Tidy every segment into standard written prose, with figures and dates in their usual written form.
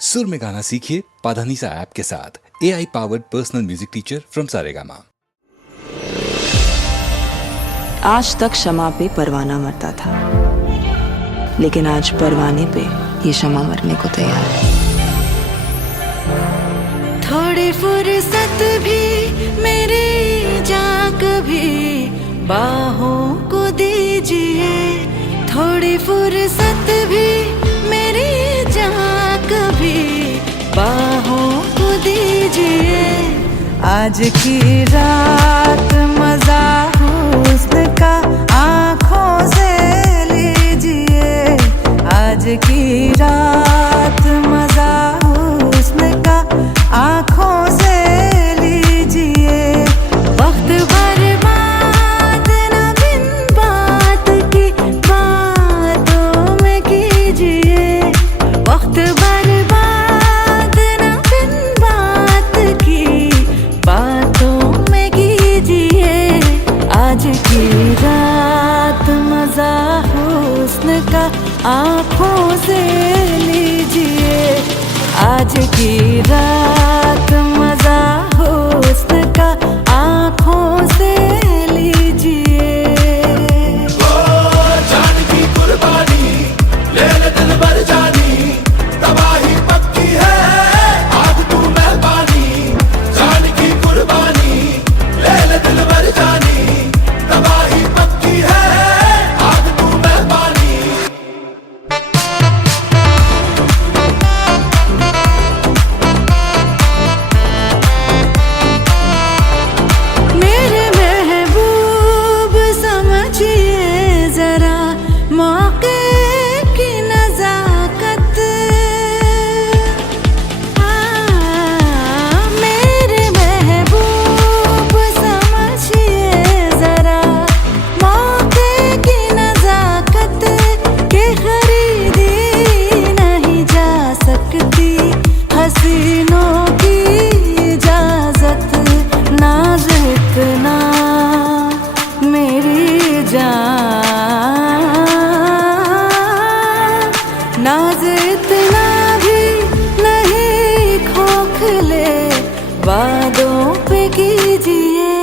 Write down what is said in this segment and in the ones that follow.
सुर में गाना सीखिए पाधानीसा ऐप के साथ। AI powered personal music teacher from Saregama. आज तक शमा पे परवाना मरता था, लेकिन आज परवाने पे ये शमा मरने को तैयार है। थोड़ी फुर्सत भी मेरी जान कभी बाहों को दीजिए, थोड़ी फुर्सत भी मेरी जान कभी बाहों को दीजिए। आज की रात मजा हुस्न का आँखों से लीजिए, आज की रात मजा हुस्न का आँखों से लीजिए। वक्त बर्बाद न बिन बात की बातों में कीजिए, वक्त बर्बाद न बिन बात की बातों में कीजिए। आज की रात मजा हुस्न का आँखों से लीजिए, आज की रात मजा हुस्न का आँखों से लीजिए। जान की कुर्बानी ले ले दिल भर जानी, तबाही पक्की है आग तू मेहरबानी। जान की कुर्बानी ले ले दिल भर जानी, तबाही पक्की है आग तू मेहरबानी। मेरे महबूब समझिए जरा मौके की नजाकत, मेरे महबूब समझिए जरा मौके की नजाकत के खरीदी नहीं जा सकती हसीनों की इजाजत। नाज इतना मेरी जान, नाज इतना भी नहीं खोखले वादों पे कीजिए।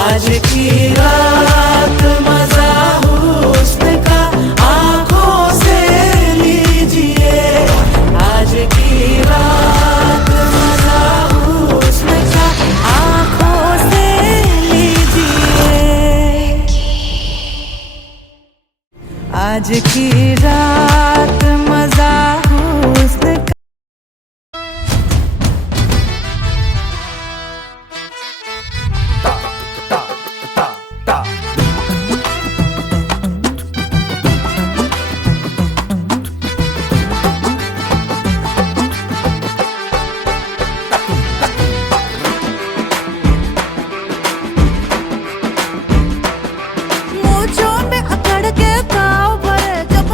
आज की रात मजा हुस्न का आँखों से लीजिए, आज की रात मजा हुस्न का आँखों से लीजिए। आज की रात मजा हुस्न का मुझों में अकड़ के ताव भरे, जब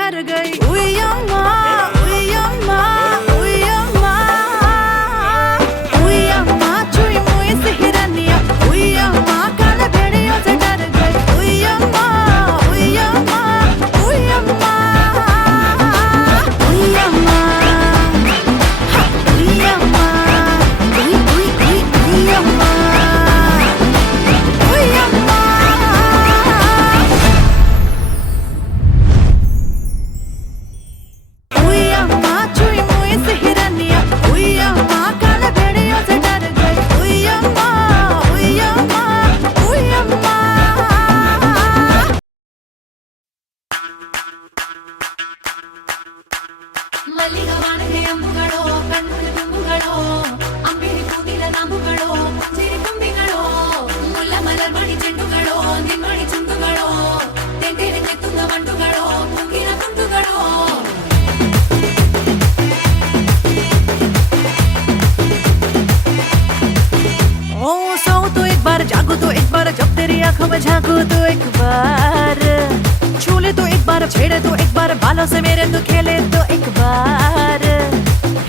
बिखर गई उई अम्मा उई अम्मा उई अम्मा उई अम्मा चुई मुई से हिरनिया उई अम्मा काले भेड़ियों से डर गई उई अम्मा उई अम्मा उई अम्मा उई अम्मा उई अम्मा उई उई उई उई अम्मा उई अम्मा उई अम्मा चुई मुई से हिरनिया उई अम्मा काले भेड़ियों से डर गई उई अम्मा उई अम्मा उई अम्मा ಮಲ್ಲಿಗವಾಣಗೆ ಅಂಬುಗಳೋ ಕಣ್ಣುಗಳ ತುಂಬುಗಳೋ ಅಂಬಿಳಿ ಕೂದಿಲ ನಾಂಬುಗಳೋ ಮುಂಜಿರಿ ತುಂಬಿಗಳೋ ಮುಲ್ಲ ಮಲರ್ಮಣಿ ಚೆಂಡುಗಳೋ ನಿಮ್ಮಣಿ ಚುಂಡುಗಳೋ ತೆಂಟೆರೆ ತೆತ್ತುಂಗ ಮಂಟುಗಳೋ ಮುಂಗಿನ ತುಂಡುಗಳೋ ओ सो तो एक बार जागो तो एक बार जब तेरी आंखों में झांको तो एक बार छू ले तो एक बार छेड़े तो एक बार बालों से मेरे तो खेले तो एक बार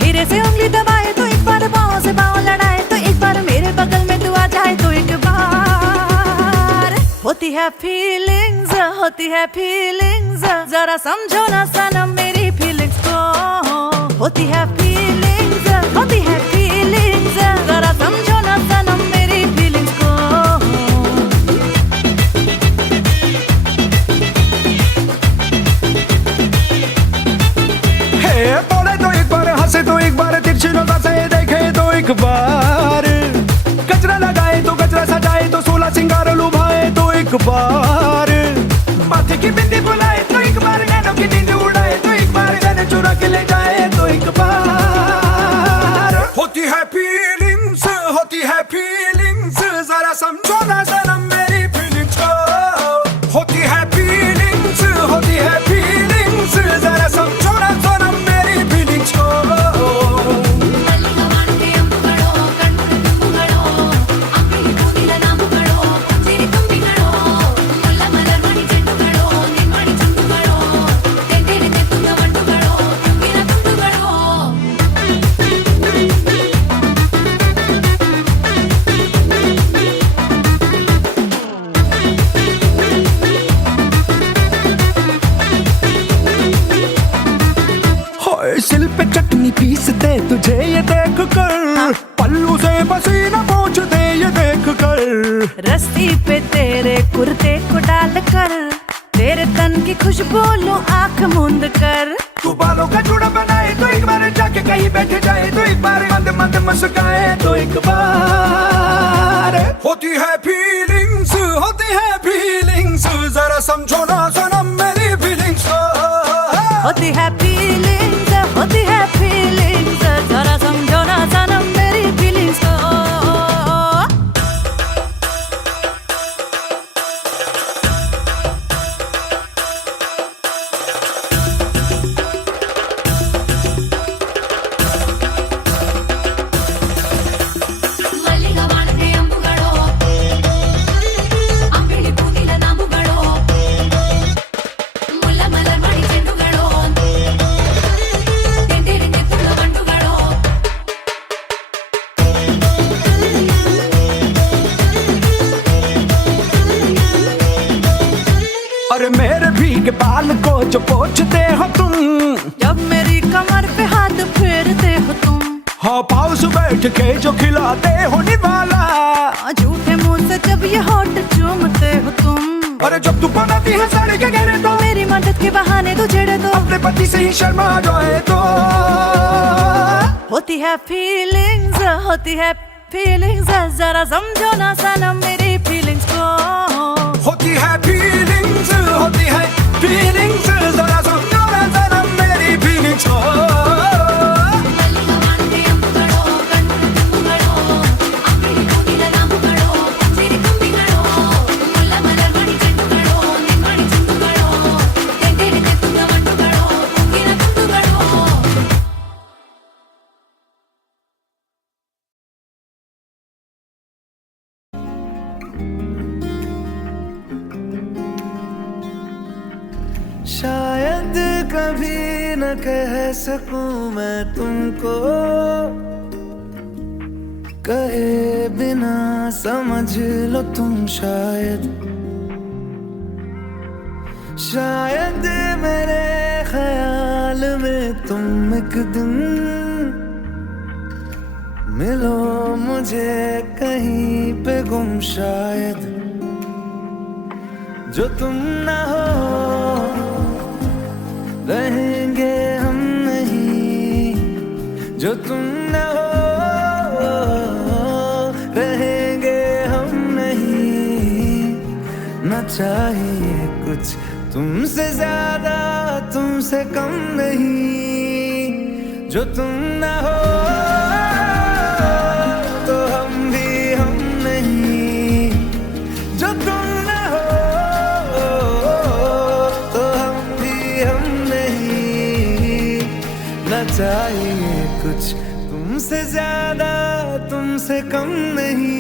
धीरे से उंगली दबाए तो एक बार पाँव से पाँव लड़ाए तो एक बार मेरे बगल में तू आ जाए तो एक बार होती है फीलिंग्स जरा समझो ना सनम मेरी फीलिंग्स को होती है फीलिंग्स जरा समझो ना सनम मेरी फीलिंग्स को हे बोले तो एक बार हंसे तो एक बार तिरछी नजर से देखे तो एक बार कचरा लगाए तो कचरा सजाए तो 16 सिंगार लुभाए तो एक बार माथे की बिंदी बुलाए तो एक बार नैनों की नींद उड़ाए तो एक बार गले चुरा के ले जाए तो एक बार होती है फीलिंग्स जरा समझो ना सनम मेरी फीलिंग्स को होती है फीलिंग्स जरा समझो ना सनम मेरी फीलिंग्स को ಮಲ್ಲಿಗವಾಣಗೆ ಅಂಬುಗಳೋ ಕಣ್ಣುಗಳ ತುಂಬುಗಳೋ ಅಂಬಿಳಿ ಕೂದಿಲ ನಾಂಬುಗಳೋ ಮುಂಜಿರಿ ತುಂಬಿಗಳೋ ಮುಲ್ಲ ಮಲರ್ಮಣಿ ಚೆಂಡುಗಳೋ ನಿಮ್ಮಣಿ ಚುಂಡುಗಳೋ ತೆಂಟೆರೆ ತೆತ್ತುಂಗ ಮಂಟುಗಳೋ ಮುಂಗಿನ ತುಂಡುಗಳೋ हाय सिल पे चटनी पीसते तुझे ये देख कर पल्लू से पसीना पोंछ दे ये देख कर रस्सी पे तेरे कुर्ते को डाल कर तेरे तन की खुशबू लो आंख मूंद कर तू बालों का जुड़ा बनाए तो एक बार जाके कहीं बैठ जाए तो एक बार मंद मंद मुस्काए तो एक बार होती है फीलिंग्स जरा समझो ना सनम मेरी फीलिंग्स को होती है फीलिंग्स जरा समझो ना सनम मेरी फीलिंग्स को ಮಲ್ಲಿಗವಾಣಗೆ ಅಂಬುಗಳೋ ಅಂಬಿಳಿ ಕೂದಿಲ ನಾಂಬುಗಳೋ ಮುಲ್ಲ ಮಲರ್ಮಣಿ ಚೆಂಡುಗಳೋ ತೆಂಟೆರೆ ತೆತ್ತುಂಗ ಮಂಟುಗಳೋ अरे मेरे भीगे बाल को जो पोंछते हो तुम जब मेरी कमर पे हाथ फेरते हो तुम हाँ पाँव से बैठ के जो खिलाते हो निवाला झूठे मुंह से जब ये होठ चूमते हो तुम अरे जब तू बनाती है साड़ी के घेरे तो मेरी मदद के बहाने तू छेड़े तो अपने पति से ही शर्मा जाए तो होती है फीलिंग्स जरा समझो ना सनम मेरी फीलिंग्स को होती है फीलिंग्स जरा समझो ना सनम मेरी फीलिंग्स को ಮಲ್ಲಿಗವಾಣಗೆ ಅಂಬುಗಳೋ ಕಣ್ಣುಗಳ ತುಂಬುಗಳೋ ಅಂಬಿಳಿ ಕೂದಿಲ ನಾಂಬುಗಳೋ ಮುಂಜಿರಿ ತುಂಬಿಗಳೋ ಮುಲ್ಲ ಮಲರ್ಮಣಿ ಚೆಂಡುಗಳೋ ನಿಮ್ಮಣಿ ಚುಂಡುಗಳೋ ತೆಂಟೆರೆ ತೆತ್ತುಂಗ ಮಂಟುಗಳೋ ಮುಂಗಿನ ತುಂಡುಗಳೋ शायद कभी न कह सकूं मैं तुमको, कहे बिना समझ लो तुम शायद, शायद मेरे ख्याल में तुम एक दिन मिलो मुझे कहीं पे गुम शायद। जो तुम ना हो रहेंगे हम नहीं, जो तुम ना हो रहेंगे हम नहीं। न चाहिए कुछ तुमसे ज्यादा तुमसे कम नहीं। जो तुम ना हो तो हम भी हम नहीं, जो तुम ना हो तो हम भी हम नहीं। न चाहिए कुछ तुमसे ज्यादा तुमसे कम नहीं।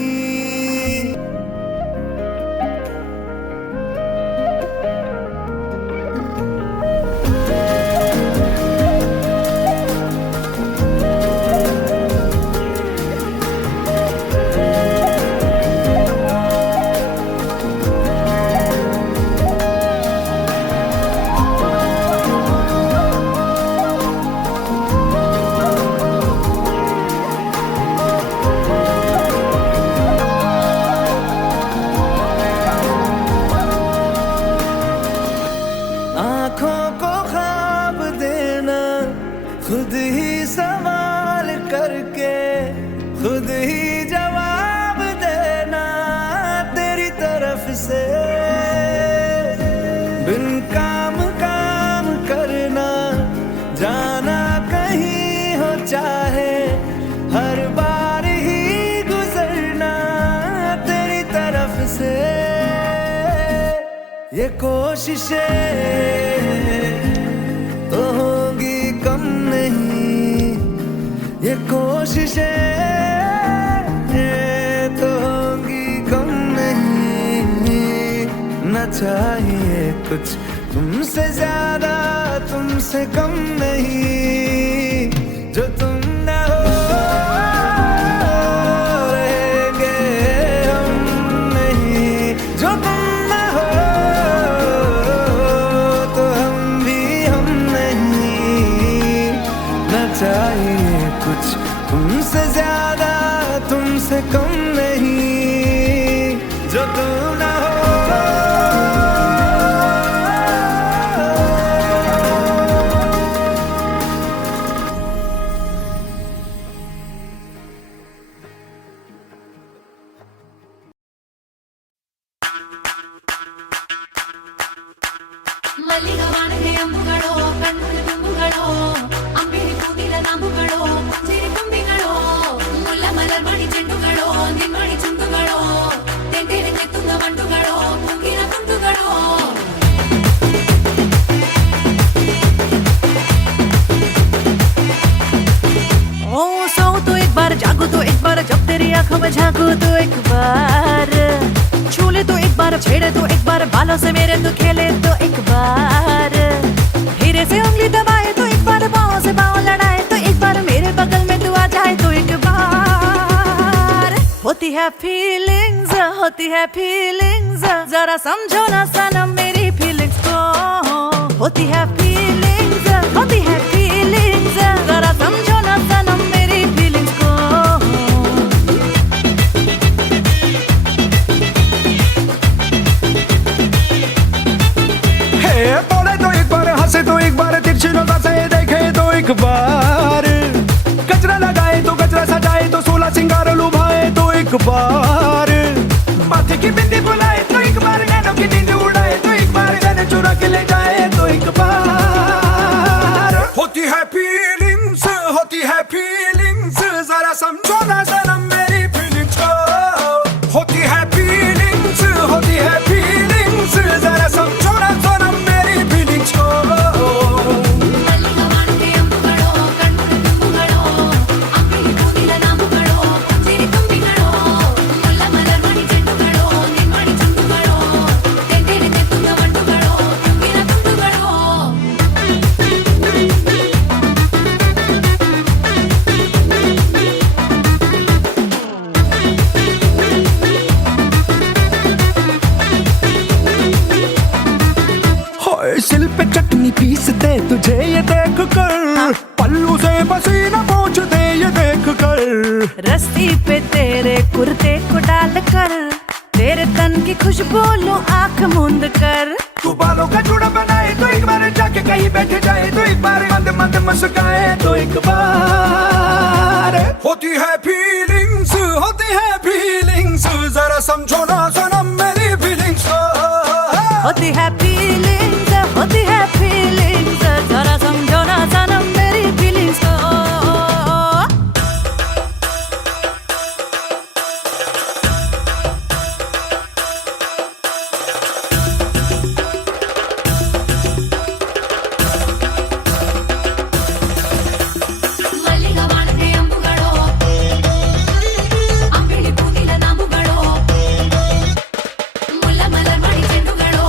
आँखों को ख्वाब देना, खुद ही सवाल करके खुद ही जवाब देना तेरी तरफ से। बिन काम काम करना, जाना कहीं हो चाहे, हर बार ही गुजरना तेरी तरफ से। ये कोशिशें तो होगी कम नहीं, ये कोशिशें तो होगी कम नहीं। न चाहिए कुछ तुमसे ज्यादा तुमसे कम नहीं। जो तुम ना हो रहेंगे हम नहीं, जो तुम ना हो तो हम भी हम नहीं। न चाहिए कुछ तुमसे ज्यादा तुमसे कम नहीं। जो तुम ना हो ಮಲ್ಲಿಗವಾಣಗೆ ಅಂಬುಗಳೋ ಕಣ್ಣುಗಳ ತುಂಬುಗಳೋ ಅಂಬಿಳಿ ಕೂದಿಲ ನಾಂಬುಗಳೋ ಮುಂಜಿರಿ ತುಂಬಿಗಳೋ ಮುಲ್ಲ ಮಲರ್ಮಣಿ ಚೆಂಡುಗಳೋ ನಿಮ್ಮಣಿ ಚುಂಡುಗಳೋ ತೆಂಟೆರೆ ತೆತ್ತುಂಗ ಮಂಟುಗಳೋ ಮುಂಗಿನ ತುಂಡುಗಳೋ ओ सो तो एक बार, जागो तो एक बार, जब तेरी आंखों में झांकू तो एक बार, छू ले तो एक बार, छेड़े तो एक बार, बालों से मेरे तो खेले तो एक बार, धीरे से उंगली दबाए तो एक बार, पाँव से पाँव लड़ाए तो एक बार, मेरे बगल में तू आ जाए तो एक बार। होती है फीलिंग्स, जरा समझो ना सनम मेरी फीलिंग्स को। होती है फीलिंग्स, जरा समझो ना सनम मेरी फीलिंग्स को। हे बोले तो एक बार, हंसे तो एक बार, तिरछी नजर से देखे तो एक बार, गजरा लगाए तो गजरा सजाए तो 16 सिंगार लुभाए तो एक बार, माथे की बिंदी बुलाए तो एक बार, नैनों की नींद उड़ाए तो एक बार, गले चुरा के ले जाए तो एक बार। होती है फीलिंग्स, जरा समझो ना सनम मेरी फीलिंग्स को। होती है फीलिंग्स, जरा समझो ना सनम मेरी फीलिंग्स को। ಮಲ್ಲಿಗವಾಣಗೆ ಅಂಬುಗಳೋ ಕಣ್ಣುಗಳ ತುಂಬುಗಳೋ ಅಂಬಿಳಿ ಕೂದಿಲ ನಾಂಬುಗಳೋ ಮುಂಜಿರಿ ತುಂಬಿಗಳೋ पीसते तुझे ये देख कर, पल्लू से पसीना पोंछते ये देख कर। रस्सी पे तेरे कुर्ते को डाल कर, तेरे तन की खुशबू लो आंख मूंद कर। तू बालों का जुड़ा बनाए तो एक बार जाके कहीं बैठ जाए, तो एक बार मंद मंद मुस्काए तो एक बार। होती है फीलिंग्स, होती है फीलिंग्स, जरा समझो ना सनम मेरी फीलिंग्स को। होती है फीलिंग्स, होती है फीलिंग्स, जरा समझो ना सनम मेरी फीलिंग्स को। ಮಲ್ಲಿಗ ವಾಣದೆ ಅಂಬುಗಳು ಅಂಬಿಳಿ ಕೂದಿಲ ನಾಮುಗಳು ಮುಲ್ಲ ಮಲರ್ ಮಣಿ ಚೆಂಡುಗಳು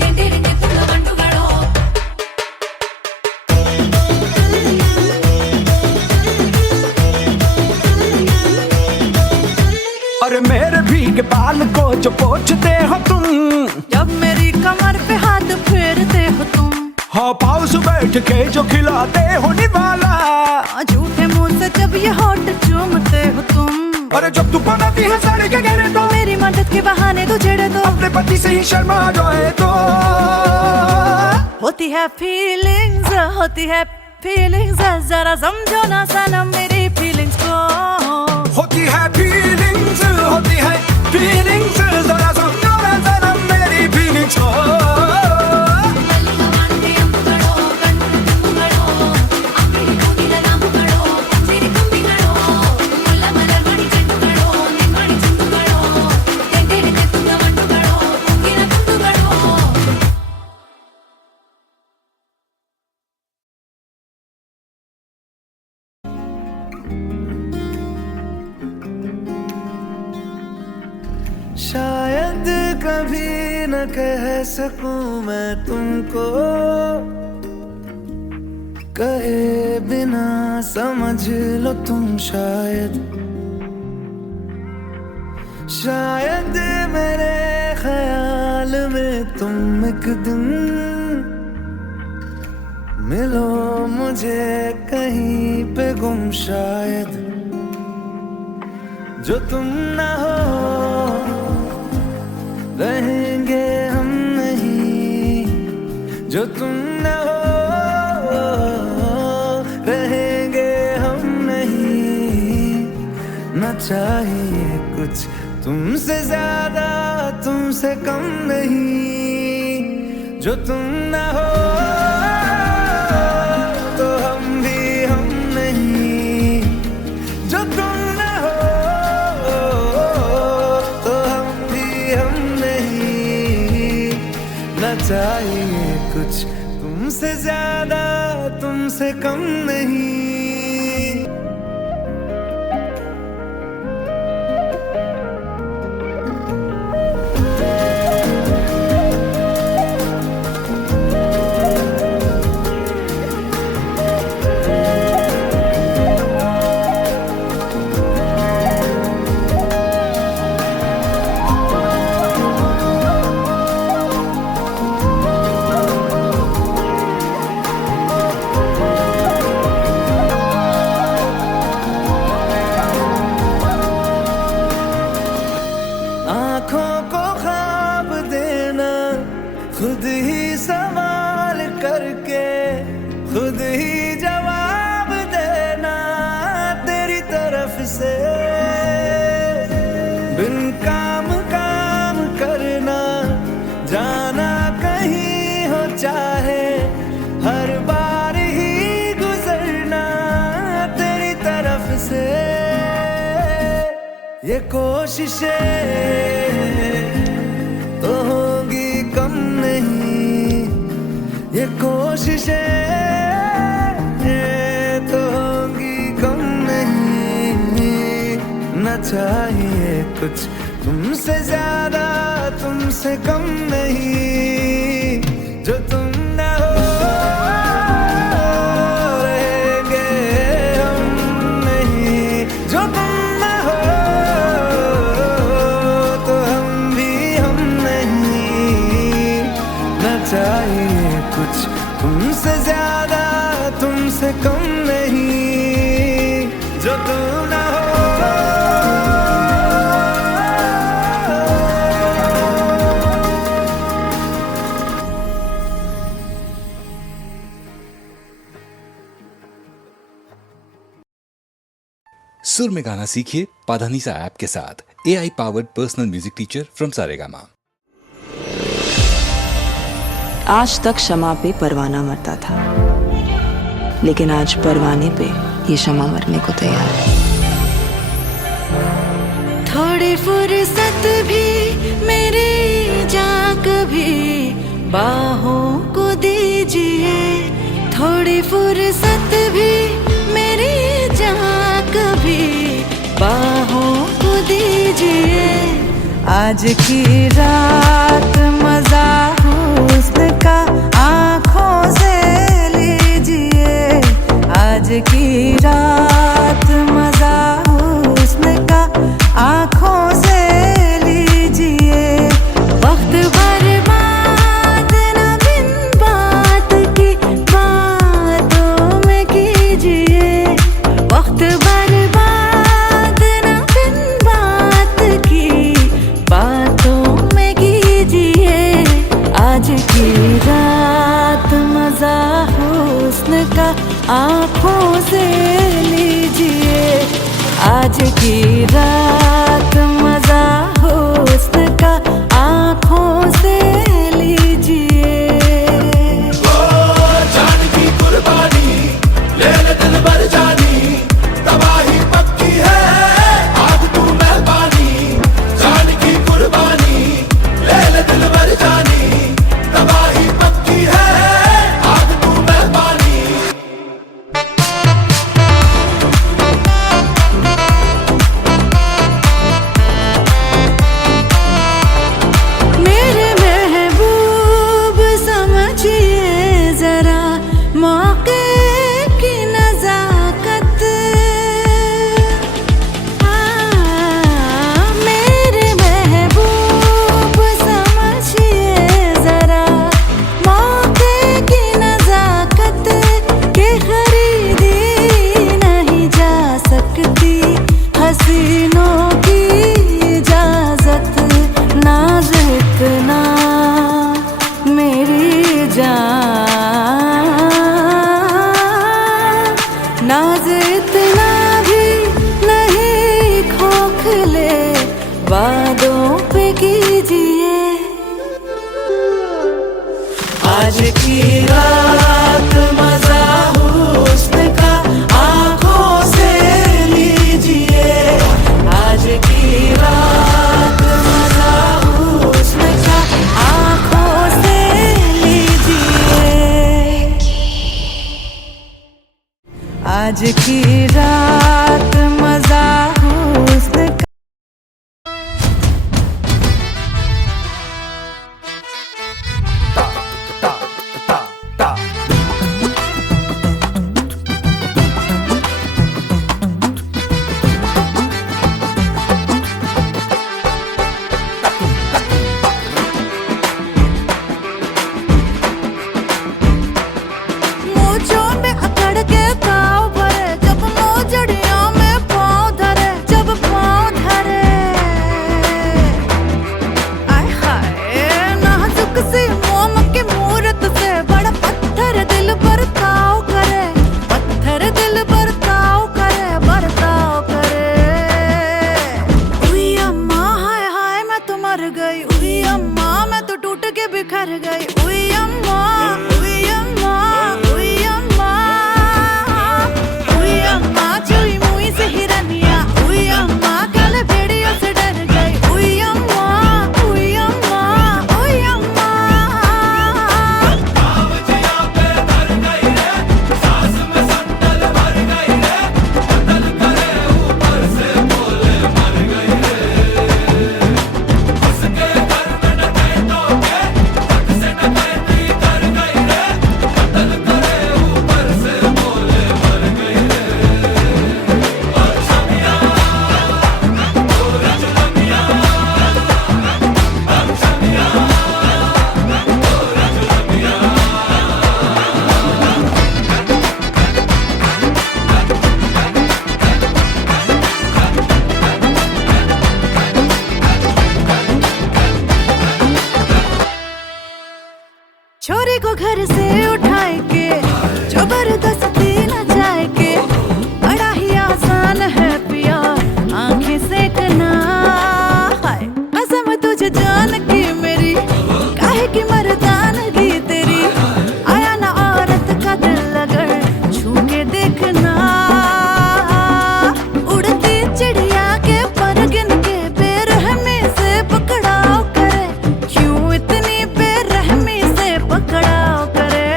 ತೆಂದಿರಿದೆ ತುಳ್ಳ ಬಂಡುಗಳು अरे मेरे भीगे बाल को जो पोंछते हो तुम, जब मेरी कमर पे हाथ फेरते हो तुम, हाँ पाँव से बैठ के जो खिलाते हो निवाला। झूठे मुंह से जब ये होठ चूमते हो तुम, अरे जब तू बनाती है साड़ी के घेरे तो, मेरी मदद के बहाने तू छेड़े तो, अपने पति से ही शर्मा जाए तो। होती है फीलिंग्स, होती है फीलिंग्स, जरा समझो ना सनम मेरी फीलिंग्स को। होती है फीलिंग्स, होती है फीलिंग्स, जरा समझो ना सनम मेरी फीलिंग्स को। ಮಲ್ಲಿಗ ವಾಣದೆ ಅಂಬುಗಳು ಕಣ್ಣು ತುಂಬುಗಳು ಅಂಬಿಳಿ ಕೂದಿಲ ನಾಮುಗಳು ಸಿರಿ ತುಂಬಿಗಳು ಮುಲ್ಲ ಮಲರ್ ಮಣಿ ಚೆಂಡುಗಳು ನಿಮ್ಮಣಿ ಚುಂಡುಗಳು ತೆಂದಿರಿದೆ ತುಳ್ಳ ಬಂಡುಗಳು ಮುಗಿನ ತುಂಡುಗಳು शायद कभी न कह सकूं मैं तुमको, कहे बिना समझ लो तुम शायद। शायद मेरे ख्याल में तुम एक दिन मिलो मुझे कहीं पे गुम शायद। जो तुम ना हो रहेंगे हम नहीं, जो तुम ना हो रहेंगे हम नहीं। न चाहिए कुछ तुमसे ज्यादा तुमसे कम नहीं, जो तुम ना हो तो हम भी हम नहीं, जो तुम ना हो तो हम भी हम नहीं। न चाहिए कुछ तुमसे ज्यादा तुमसे कम नहीं। आँखों को ख्वाब देना, खुद ही सवाल करके खुद ही जवाब देना तेरी तरफ से। बिन काम काम करना, जाना कहीं हो चाहे हर बार ही गुजरना तेरी तरफ से। ये कोशिशें तो होगी कम नहीं, ये कोशिशें तो होगी कम नहीं। न चाहिए कुछ तुमसे ज्यादा तुमसे कम नहीं, जो तुम ना हो रहेंगे हम नहीं, जो तुम ना हो तो हम भी हम नहीं। न चाहिए कुछ तुमसे ज्यादा तुमसे कम नहीं जो तुम ना हो। सुर में गाना सीखिए पाधानीसा ऐप के साथ AI powered personal music teacher from Saregama. आज तक शमा पे परवाना मरता था, लेकिन आज परवाने पे ये शमा मरने को तैयार है। थोड़ी फुर्सत भी मेरी जान कभी बाहों को दीजिए, थोड़ी फुर्सत भी मेरी जान कभी बाहों को दीजिए। आज की रात मजा हुस्न का आँखों से लीजिए, आज की रात मजा हुस्न का आँखों से लीजिए। वक्त बर्बाद न बिन बात की बातों में कीजिए, वक्त बर्बाद न बिन बात की बातों में कीजिए। आज की रात मजा हुस्न का आँखों से लीजिए, आज की रात मजा हुस्न का आँखों से लीजिए। जान की कुर्बानी ले ले दिल भर जानी, तबाही पक्की है आग तू मेहरबानी। जान की कुर्बानी ले ले दिल भर जानी, तबाही पक्की है आग तू मेहरबानी। मेरे महबूब समझिए जरा मौके की नजाकत, मेरे महबूब समझिए जरा मौके की नजाकत के खरीदी नहीं जा सकती हसीनों की इजाजत। नाज इतना मेरी जान, नाज इतना भी नहीं खोखले वादों पे कीजिए। आज की रात मजा हुस्न का आँखों से लीजिए, आज की रात मजा हुस्न का आँखों से लीजिए। आज की रात मजा हुस्न का। मोजों में अकड़ के ताव भरे जब मोजड़ियां सर से उठाए के जबरदस्ती न जाए के बड़ा ही आसान है पिया आंखें सेकना। हाय कसम तुझे जान की मेरी काहे की मर्दानगी तेरी आया ना औरत का दिल अगर छू के देखना। उड़ती चिड़िया के पर गिन के बेरहमी से पकड़ाओ करे क्यों इतनी बेरहमी से पकड़ाओ करे।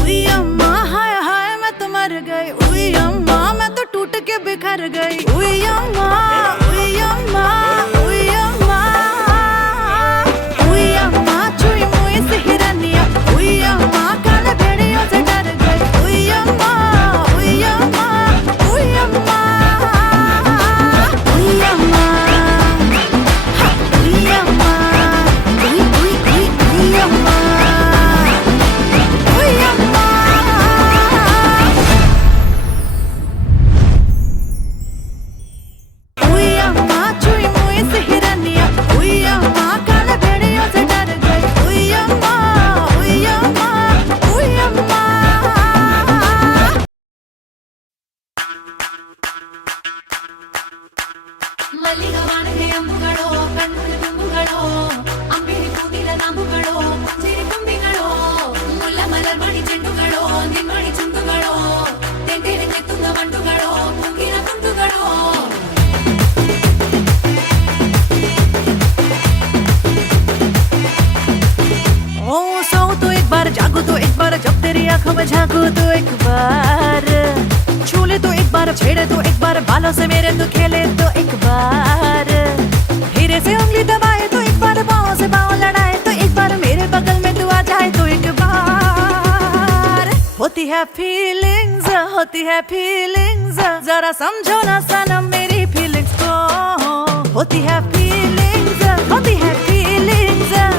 उई अम्मा हाय हाय मैं तो मर गई उई अम्मा मैं तो टूट के बिखर गई उई अम्मा उई अम्मा उई अम्मा उई अम्मा छुई मुई से हिरनिया उई अम्मा काले भेड़ियों से डर गई उई अम्मा उई अम्मा उई अम्मा उई अम्मा हा, उई अम्मा उई उई उई उई अम्मा उई अम्मा। उई अम्मा छुई मुई से हिरनिया उई अम्मा काले भेड़ियों से डर गई उई अम्मा उई अम्मा उई अम्मा। ಮಲ್ಲಿಗವಾಣಗೆ ಅಂಬುಗಳೋ ಕಣ್ಣುಗಳ ತುಂಬುಗಳೋ ಅಂಬಿಳಿ ಕೂದಿಲ ನಾಂಬುಗಳೋ ಮುಂಜಿರಿ ತುಂಬಿಗಳೋ ಮುಲ್ಲ ಮಲರ್ಮಣಿ ಚೆಂಡುಗಳೋ ನಿಮ್ಮಣಿ ಚುಂಡುಗಳೋ ತೆಂಟೆರೆ ತೆತ್ತುಂಗ ಮಂಟುಗಳೋ ಮುಂಗಿನ ತುಂಡುಗಳೋ ओ सो तो एक बार जागो तो एक बार जब तेरी आंखों में झांको तो एक बार छू ले तो एक बार छेड़े तो एक बार बालों से मेरे तो खेले तो एक बार धीरे से उंगली दबाए तो एक बार पाँव से पाँव लड़ाए तो एक बार मेरे बगल में तू आ जाए तो एक बार। होती है फीलिंग्स जरा समझो ना सनम मेरी फीलिंग्स को। होती है फीलिंग्स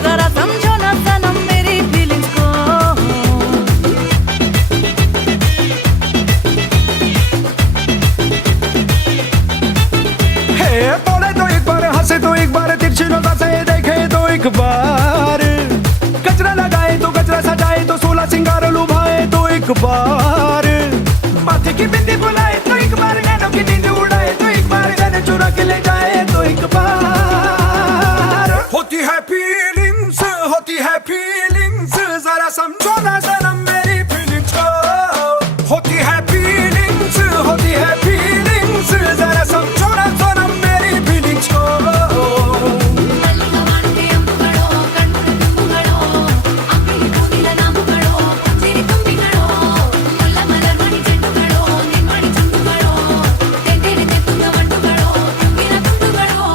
जरा समझो ना सनम मेरी फीलिंग्स को। हे बोले तो एक बार हंसे तो एक बार तिरछी नजर से देखे तो एक बार कचरा लगाए तो कचरा सजाए तो 16 सिंगार लुभाए तो एक बार माथे की बिंदी बुलाए तो एक बार नैनों की नींद उड़ाए तो एक बार गले चुरा के ले जाए तो एक बार। होती है फीलिंग्स जरा समझो ना सनम मेरी फीलिंग्स को। होती है फीलिंग्स जरा समझो ना सनम मेरी फीलिंग्स को। ಮಲ್ಲಿಗವಾಣಗೆ ಅಂಬುಗಳೋ ಕಣ್ಣುಗಳ ತುಂಬುಗಳೋ ಅಂಬಿಳಿ ಕೂದಿಲ ನಾಂಬುಗಳೋ ಮುಂಜಿರಿ ತುಂಬಿಗಳೋ ಮುಲ್ಲ ಮಲರ್ಮಣಿ ಚೆಂಡುಗಳೋ ನಿಮ್ಮಣಿ ಚುಂಡುಗಳೋ ತೆಂಟೆರೆ ತೆತ್ತುಂಗ ಮಂಟುಗಳೋ ಮುಂಗಿನ ತುಂಡುಗಳೋ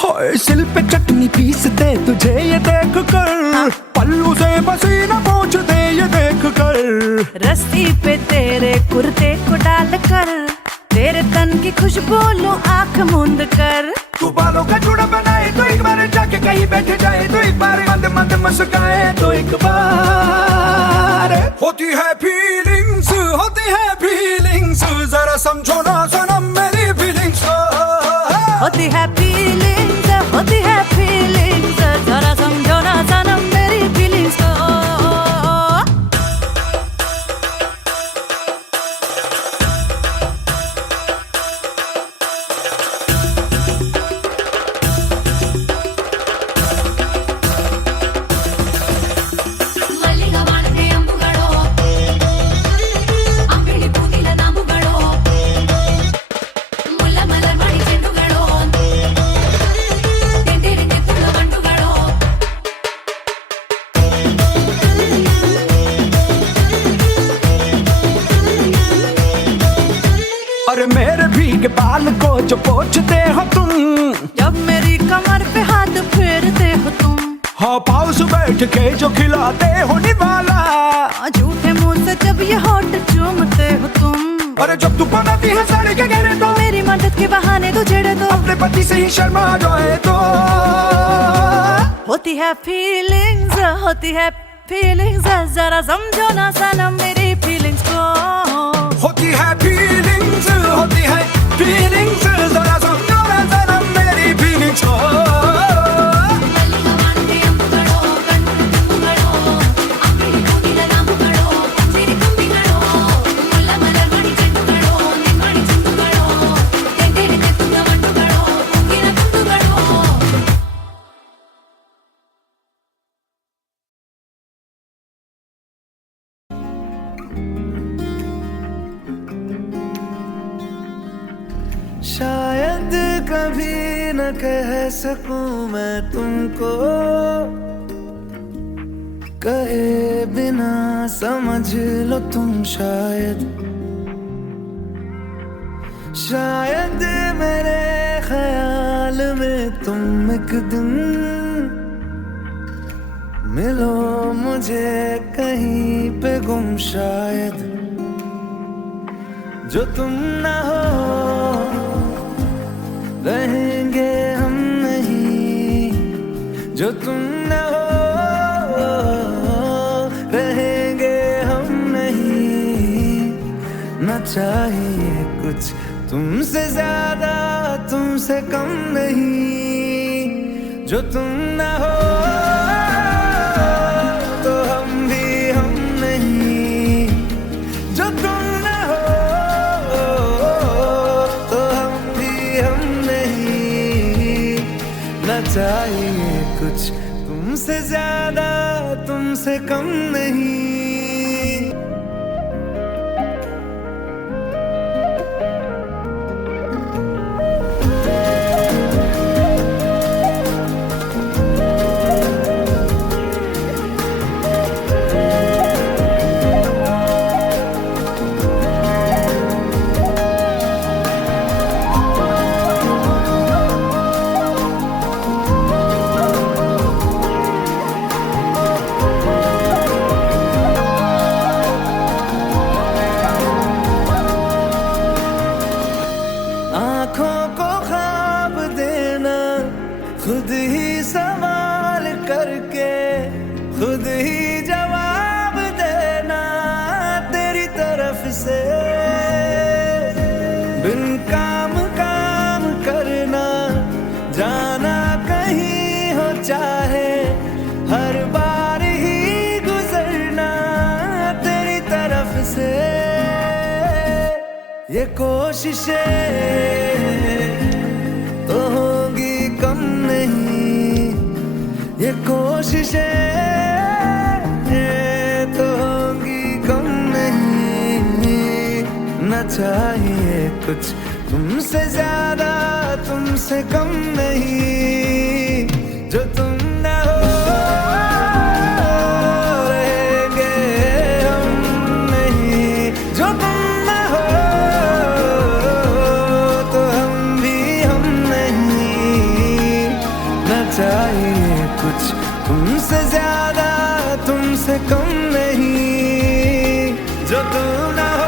हाय सिल पे चटनी पीसते तुझे ये देख कर पल्लू से पसीना पोंछ दे ये देख कर। रस्सी पे तेरे कुर्ते को डाल कर तेरे तन की खुशबू लो आंख मूंद कर। तू बालों का जुड़ा बनाए तो एक बार जाके कहीं बैठ जाए तो एक बार मंद मंद मुस्काए तो एक बार। होती है फीलिंग्स जरा समझो ना सनम मेरी फीलिंग्स को। होती है फीलिंग्स जरा समझो ना सनम मेरी फीलिंग्स को। ಮಲ್ಲಿಗವಾಣಗೆ ಅಂಬುಗಳೋ ಅಂಬಿಳಿ ಕೂದಿಲ ನಾಂಬುಗಳೋ ಮುಲ್ಲ ಮಲರ್ಮಣಿ ಚೆಂಡುಗಳೋ ತೆಂಟೆರೆ ತೆತ್ತುಂಗ ಮಂಟುಗಳೋ अरे मेरे भीगे बाल को जो पोंछते हो तुम जब मेरी कमर पे हाथ फेरते हो तुम हाँ पाँव से बैठ के जो खिलाते हो निवाला। झूठे मुंह से जब ये होठ चूमते हो तुम अरे जब तू बनाती है साड़ी के घेरे तो मेरी मदद के बहाने तू छेड़े तो अपने पति से ही शर्मा जाए तो। होती है फीलिंग्स फीलिंग्स जरा समझो ना सनम मेरी फीलिंग्स को होती है फीलिंग्स जरा समझो ना जरा मेरी फीलिंग्स हो ಮಲ್ಲಿಗೆ ಅಂಬುಗಳೋ ಕಣ್ಣು ತುಂಬುಗಳೋ ಅಂಗಡಿ ಕೂಗಿಲ ನಾಮುಗಳೋ ಸಿರಿ ತುಂಬಿಗಳೋ ಮುಲ್ಲ ಮಲರ್ ಮಣಿ ಚೆಂಡುಗಳೋ ನಿಮ್ಮಣಿ ಚೆಂಡುಗಳೋ ತೆಂಗೇಡಿ ತೆತ್ತುಗ ಮಂಡುಗಳೋ ಮುಗಿನ ತುಂಡುಗಳೋ शायद कभी न कह सकूं मैं तुमको कहे बिना समझ लो तुम शायद मेरे ख्याल में तुम एक दिन मिलो मुझे कहीं पे गुम शायद जो तुम ना हो रहेंगे हम नहीं जो तुम न हो रहेंगे हम नहीं न चाहिए कुछ तुमसे ज्यादा तुमसे कम नहीं जो तुम न हो तो हम भी हम नहीं जो तुम न हो तो हम भी हम नहीं न चाहिए कुछ तुमसे ज्यादा तुमसे कम नहीं आँखों को ख्वाब देना खुद ही सवाल करके खुद ही जवाब देना तेरी तरफ से बिन काम करना जाना कहीं हो चाहे हर बार ही गुजरना तेरी तरफ से ये कोशिशें तो होगी कम नहीं ये कोशिशें तो होगी कम नहीं न चाहिए कुछ तुमसे ज्यादा तुमसे कम नहीं जो तुम न हो रहेंगे हम नहीं जो तुम न हो तो हम भी हम नहीं न चाहिए कुछ तुमसे ज्यादा तुमसे कम नहीं जो तुम न हो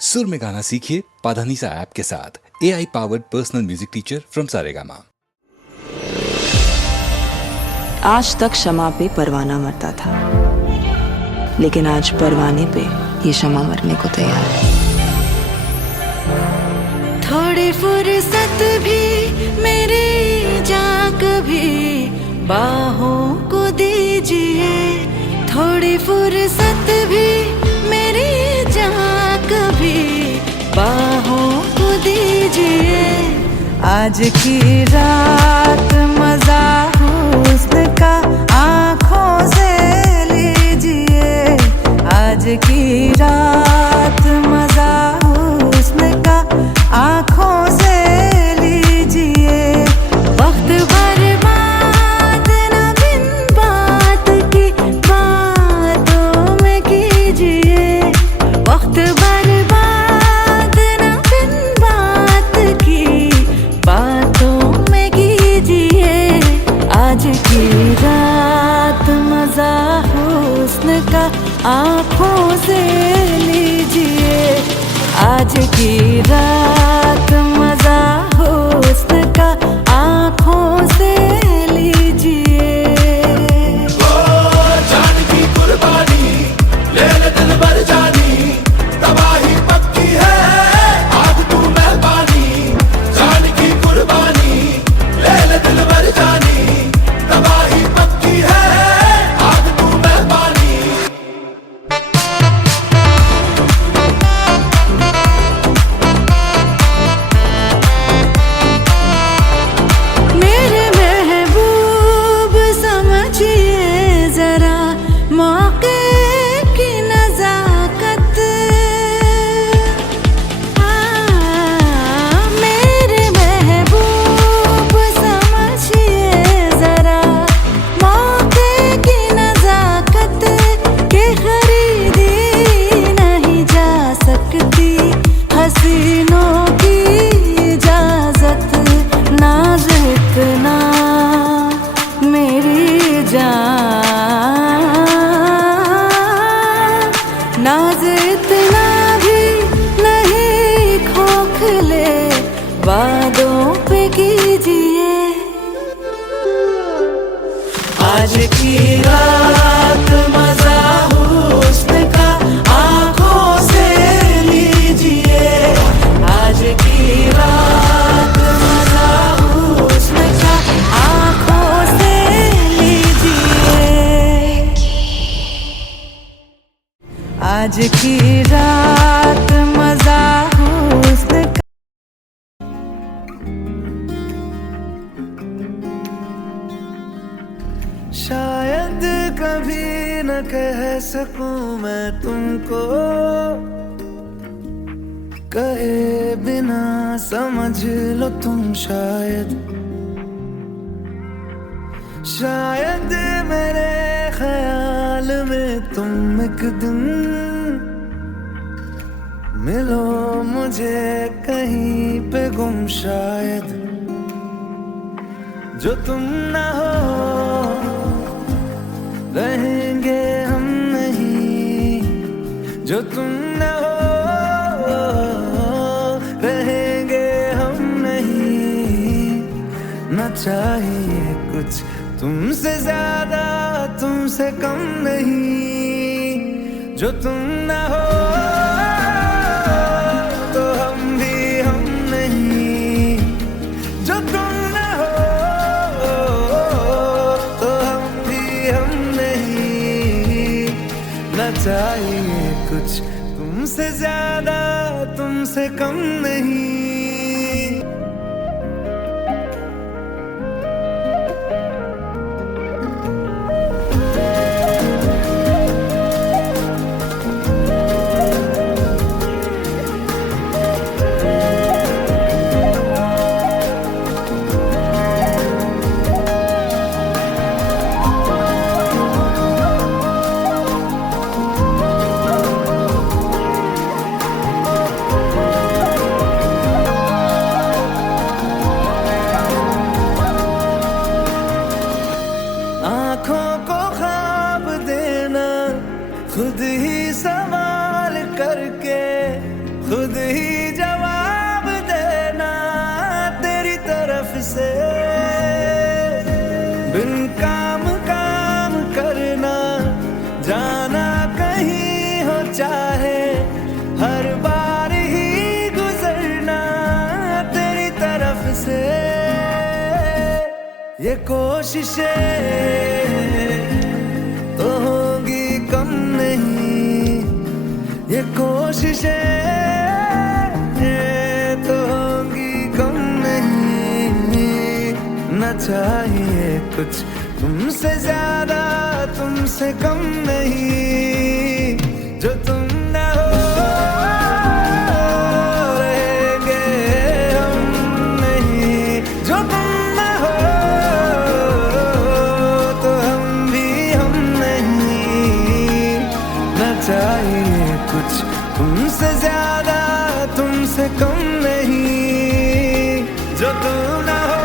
सुर में गाना सीखिए पाधानीसा ऐप के साथ AI powered personal music teacher from Saregama. आज तक शमा पे परवाना मरता था, लेकिन आज परवाने पे ये शमा मरने को तैयार है। थोड़ी फुर्सत भी मेरी जान कभी बाहों को दीजिए थोड़ी फुर्सत भी मेरी जान कभी बाहों को दीजिए आज की रात मजा हुस्न का आँखों से लीजिए आज की रात मजा हुस्न का आँखों से लीजिए वक्त बर्बाद न बिन बात की बातों में कीजिए वक्त बर्बाद न बिन बात की बातों में कीजिए आज की रात मजा हुस्न का राज इतना भी नहीं खोखले, वादों पे कीजिए। आज की रात मजा हुस्न का आंखों से लीजिए। आज की रात मजा हुस्न का आंखों से लीजिए। आज की रात मजा हुस्न का। शायद कभी न कह सकूं मैं तुमको, कहे बिना समझ लो तुम। शायद मेरे ख्याल में तुम एक दिन मिलो मुझे कहीं पे गुम। शायद जो तुम ना हो रहेंगे हम नहीं, जो तुम ना हो रहेंगे हम नहीं। न चाहिए कुछ तुमसे ज्यादा तुमसे कम नहीं, जो तुम ना हो तो हम भी हम नहीं, जो तुम ना हो तो हम भी हम नहीं। न चाहिए कुछ तुमसे ज्यादा तुमसे कम नहीं। आँखों को ख्वाब देना, खुद ही सवाल करके खुद ही जवाब देना तेरी तरफ से। बिन काम काम करना, जाना कहीं हो चाहे, हर बार ही गुजरना तेरी तरफ से। ये कोशिशें तो होगी कम नहीं, ये कोशिशें तो होगी कम नहीं। न चाहिए कुछ तुमसे ज्यादा तुमसे कम नहीं, जो तुम ना हो रहेंगे हम नहीं, जो तुम ना हो तो हम भी हम नहीं। न चाहिए कुछ तुमसे ज्यादा तुमसे कम नहीं, जो तुम ना हो।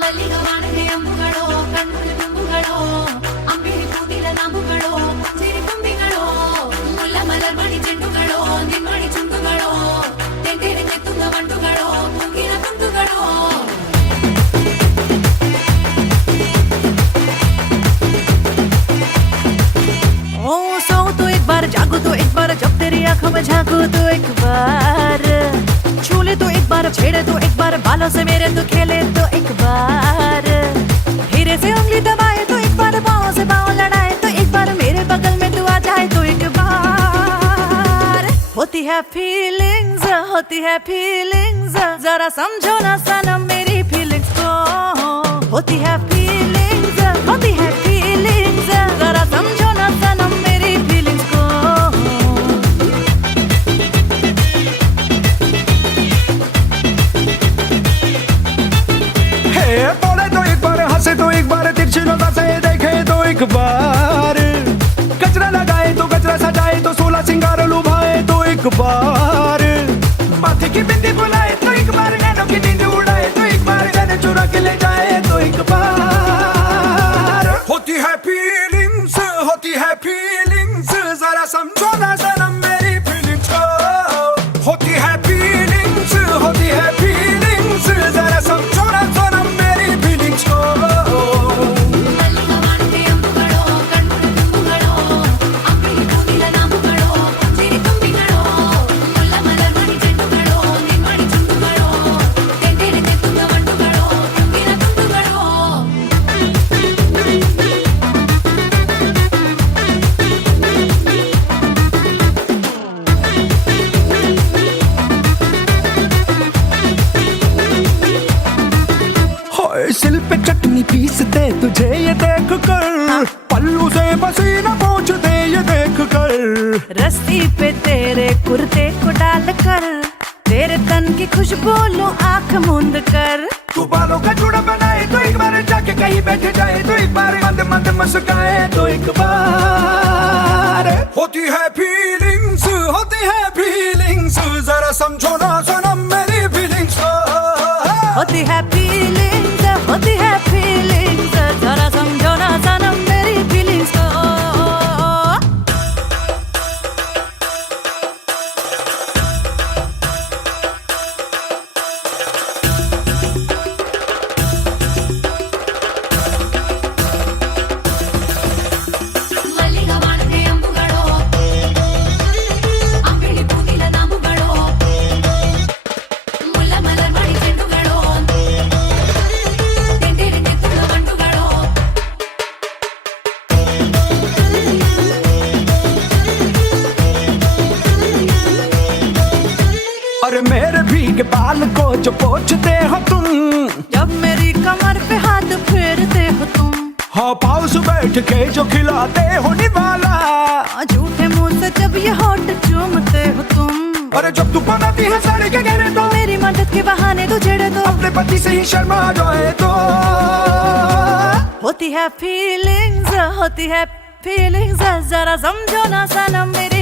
ಮಲ್ಲಿಗವಾಣಗೆ ಅಂಬುಗಳೋ ಕಣ್ಣುಗೆ ತುಂಬುಗಳೋ ಅಂಬಿಳಿ ಕೂದಿಲ ನಾಂಬುಗಳೋ ಸಿರಿ ಕೊಂಬಿಗಳೋ ಮುಲ್ಲ ಮಲರ್ಮಣಿ ಚೆಂಡುಗಳೋ ನಿಮ್ಮಣಿ ಚುಂಡುಗಳೋ ತೆಂಟೆರೆ ತೆತ್ತುಂಗ ಬಂಡುಗಳೋ ಮುಗಿನ ತುಂಡುಗಳೋ ओ सो तो एक बार, जागो तो एक बार, जब तेरी आंखों में झांकू तो एक बार, छू ले तो एक बार, छेड़े तो एक बार, बालों से मेरे तो खेले तो एक बार, हीरे से उंगली दबाए तो एक बार, पाँव से पाँव लड़ाए तो एक बार, मेरे बगल में तू आ जाए तो एक बार। होती है फीलिंग्स, जरा समझो ना सनम मेरी फीलिंग्स को। होती है फीलिंग्स, जरा समझो ना सनम मेरी फीलिंग्स को। हे बोले तो एक बार, हंसे तो एक बार, तिरछी नजर से देखे तो एक बार, कचरा लगाए तो एक बार, माथे की बिंदी बुलाए तो एक बार, नैनों की नींद उड़ाए तो एक बार, गले चुरा के ले जाए तो एक बार। होती है फीलिंग्स, होती है फीलिंग्स, जरा समझो ना सनम मेरी फीलिंग्स को। होती है फीलिंग्स, होती है फीलिंग्स, जरा समझो ना सनम मेरी फीलिंग्स को। ಮಲ್ಲಿಗ ವಾಣಿಗೆ ಅಂಬುಗಳೋ ಕಣ್ಣುಗಳ ತುಂಬುಗಳೋ ಅಂಗಡಿ ಕೂದಿಲ ನಾಮುಗಳೋ ಪುಂಜಿರಿ ತುಂಬಿಗಳೋ ಮುಲ್ಲ ಮಲರ್ಮಣಿ ಚೆಂಡುಗಳೋ ನಿಮ್ಮಣಿ ಚುಂಡುಗಳೋ ತೆಂಡೆಡೆ ತೆತ್ತುಂಗ ಬಂಡುಗಳೋ ತುಂಬಿನ ತುಂಡುಗಳೋ हाय सिल पे चटनी पीसते तुझे ये देख कर, पल्लू से पसीना पोंछ दे ये देख कर। रस्सी पे तेरे कुर्ते को डाल कर, तेरे तन की खुशबू लूं आंख मूंद कर। तू बालों का जूड़ा बनाए तो एक बार, जाके कहीं बैठ जाए तो एक बार, मंद मंद मुस्काए तो एक बार। होती है फीलिंग्स, होती है फीलिंग्स, जरा समझो ना सनम मेरी फीलिंग्स को। होती है फीलिंग्स, होती है फीलिंग्स, जरा समझो ना सनम मेरी फीलिंग्स को। ಮಲ್ಲಿಗ ವಾಣಿಗೆ ಅಂಬುಗಳೋ ಅಂಗಡಿ ಕೂದಿಲ ನಾಮುಗಳೋ ಮುಲ್ಲ ಮಲರ್ಮಣಿ ಚೆಂಡುಗಳೋ ತೆಂಡೆಡೆ ತೆತ್ತುಂಗ ಬಂಡುಗಳೋ अरे मेरे भीगे बाल को जो पोंछते हो तुम, जब मेरी कमर पे हाथ फेरते हो तुम, हाँ पाँव से बैठ के जो खिलाते हो निवाला। झूठे मुंह से जब ये होठ चूमते हो तुम, अरे जब तू बनाती है साड़ी के घेरे तो, मेरी मदद के बहाने तू छेड़े तो, अपने पति से ही शर्मा जाए तो। होती है फीलिंग्स, होती है फीलिंग्स, जरा समझो ना सनम मेरी